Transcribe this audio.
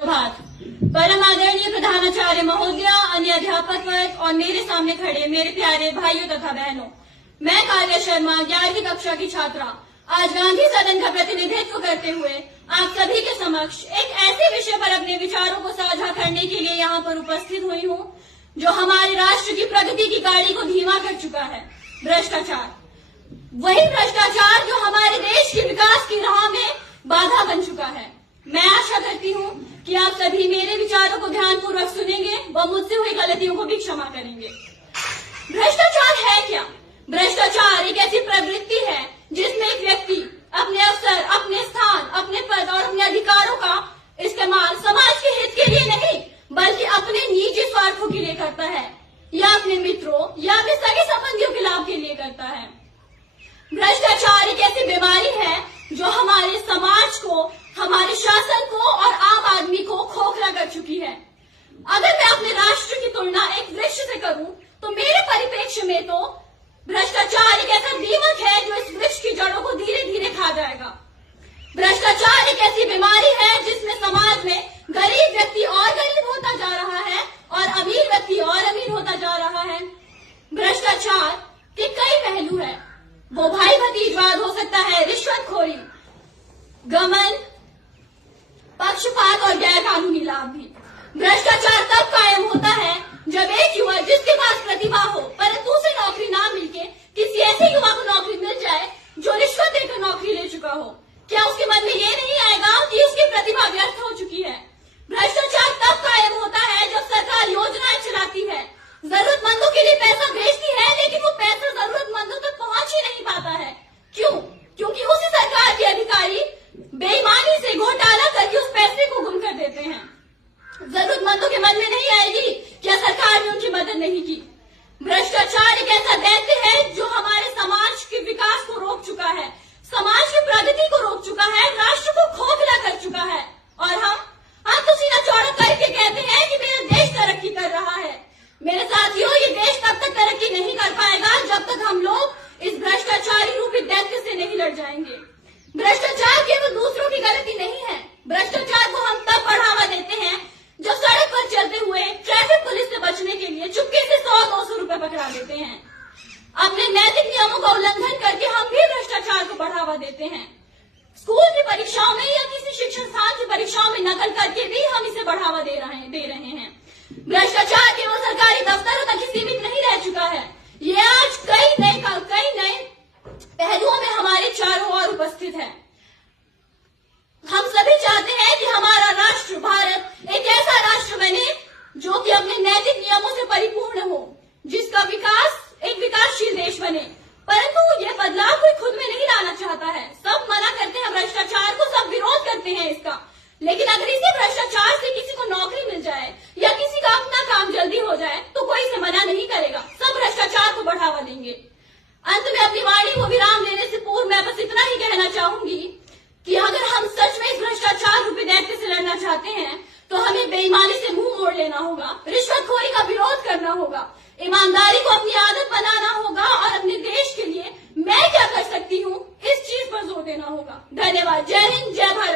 भात परम आदरणीय प्रधानाचार्य महोदय, अन्य अध्यापक वर्ग और मेरे सामने खड़े मेरे प्यारे भाइयों तथा बहनों, मैं काव्या शर्मा 11वीं कक्षा की छात्रा आज गांधी सदन का प्रतिनिधित्व करते हुए आप सभी के समक्ष एक ऐसे विषय पर अपने विचारों को साझा करने के लिए यहाँ पर उपस्थित हुई हूँ जो हमारे राष्ट्र की प्रगति की गाड़ी को धीमा कर चुका है, भ्रष्टाचार। वही भ्रष्टाचार जो हमारे देश के विकास की राह में बाधा बन चुका है। मैं आशा करती हूँ कि आप सभी मेरे विचारों को ध्यानपूर्वक सुनेंगे व मुझसे हुई गलतियों को भी क्षमा करेंगे। भ्रष्टाचार है क्या? भ्रष्टाचार एक ऐसी प्रवृत्ति है जिसमें एक व्यक्ति अपने अवसर, अपने स्थान, अपने पद और अपने अधिकारों का इस्तेमाल समाज के हित के लिए नहीं बल्कि अपने निजी स्वार्थों के लिए करता है या अपने मित्रों या अपने सगे संबंधियों के लाभ के लिए करता है। भ्रष्टाचार एक ऐसी बीमारी है जो हमारे समाज को, हमारे शासन को और आम आदमी को खोखला कर चुकी है। अगर मैं अपने राष्ट्र की तुलना एक वृक्ष से करूं तो मेरे परिप्रेक्ष्य में तो भ्रष्टाचार एक ऐसा दीमक है जो इस वृक्ष की जड़ों को धीरे धीरे खा जाएगा। भ्रष्टाचार एक ऐसी बीमारी है जिसमें समाज में गरीब व्यक्ति और गरीब होता जा रहा है और अमीर व्यक्ति और अमीर होता जा रहा है। भ्रष्टाचार के कई पहलू है। वो भाई भतीजवाद हो सकता है, रिश्वतखोरी, गमन, पक्षपात और गैर कानूनी लाभ भी। भ्रष्टाचार तब कायम होता है जब एक युवा जिसके पास प्रतिभा हो परंतु उसे नौकरी ना मिलके किसी ऐसे युवा को नौकरी मिल जाए जो रिश्वत देकर नौकरी ले चुका हो। क्या उसके मन में ये नहीं आएगा कि उसकी प्रतिभा व्यर्थ हो चुकी है? भ्रष्टाचार तब कायम होता है जब सरकार योजनाएं चलाती है, जरूरतमंदों के लिए पैसा भेजती है लेकिन वो पैसा जरूरतमंदों तक पहुंच ही नहीं पाता है। क्यों? क्योंकि उसी सरकार के अधिकारी बेईमानी से घोटाला करके उस पैसे को गुम कर देते हैं। जरूरतमंदों के मन में नहीं आएगी क्या सरकार ने उनकी मदद नहीं की। भ्रष्टाचार एक ऐसा दैत्य है जो हमारे समाज के विकास को रोक चुका है, समाज की प्रगति को रोक चुका है, राष्ट्र को खोखला कर चुका है। और हम तो सीना चौड़ा करके कहते हैं कि मेरा देश तरक्की कर रहा है। मेरे साथियों, ये देश तब तक तरक्की नहीं कर पाएगा जब तक हम लोग इस भ्रष्टाचारी रूपी दैत्य से नहीं लड़ जाएंगे। भ्रष्टाचार केवल दूसरों की गलती नहीं है। भ्रष्टाचार को हम तब बढ़ावा देते हैं जब सड़क पर चलते हुए ट्रैफिक पुलिस से बचने के लिए चुपके से 100-200 रुपए पकड़ा देते हैं। अपने नैतिक नियमों का उल्लंघन करके हम भी भ्रष्टाचार को बढ़ावा देते हैं। स्कूल की परीक्षाओं में या किसी शिक्षण संस्थान की परीक्षाओं में नकल करके भी हम इसे बढ़ावा दे रहे हैं। भ्रष्टाचार केवल सरकारी दफ्तरों तक ही सीमित नहीं रह चुका है, ये आज कई नए पहलुओं में हमारे चारों ओर उपस्थित है। हम सभी चाहते हैं कि हमारा राष्ट्र भारत एक ऐसा राष्ट्र बने जो कि अपने नैतिक नियमों से परिपूर्ण हो, जिसका विकास एक विकासशील देश बने। परंतु ये बदलाव कोई खुद में नहीं लाना चाहता है। सब मना करते हैं भ्रष्टाचार को, सब विरोध करते हैं इसका। लेकिन अगर इसी भ्रष्टाचार से किसी को नौकरी मिल जाए या किसी का अपना काम जल्दी हो जाए तो कोई इसे मना नहीं करेगा, सब भ्रष्टाचार को बढ़ावा देंगे। अंत में अपनी वाणी को विराम देने से पूर्व मैं बस इतना ही कहना चाहूंगी कि अगर हम सच में इस भ्रष्टाचार रूपी दैत्य से लड़ना चाहते हैं तो हमें बेईमानी से मुंह मोड़ लेना होगा, रिश्वतखोरी का विरोध करना होगा, ईमानदारी को अपनी आदत बनाना होगा और अपने देश के लिए मैं क्या कर सकती हूँ इस चीज पर जोर देना होगा। धन्यवाद। जय हिंद, जय भारत।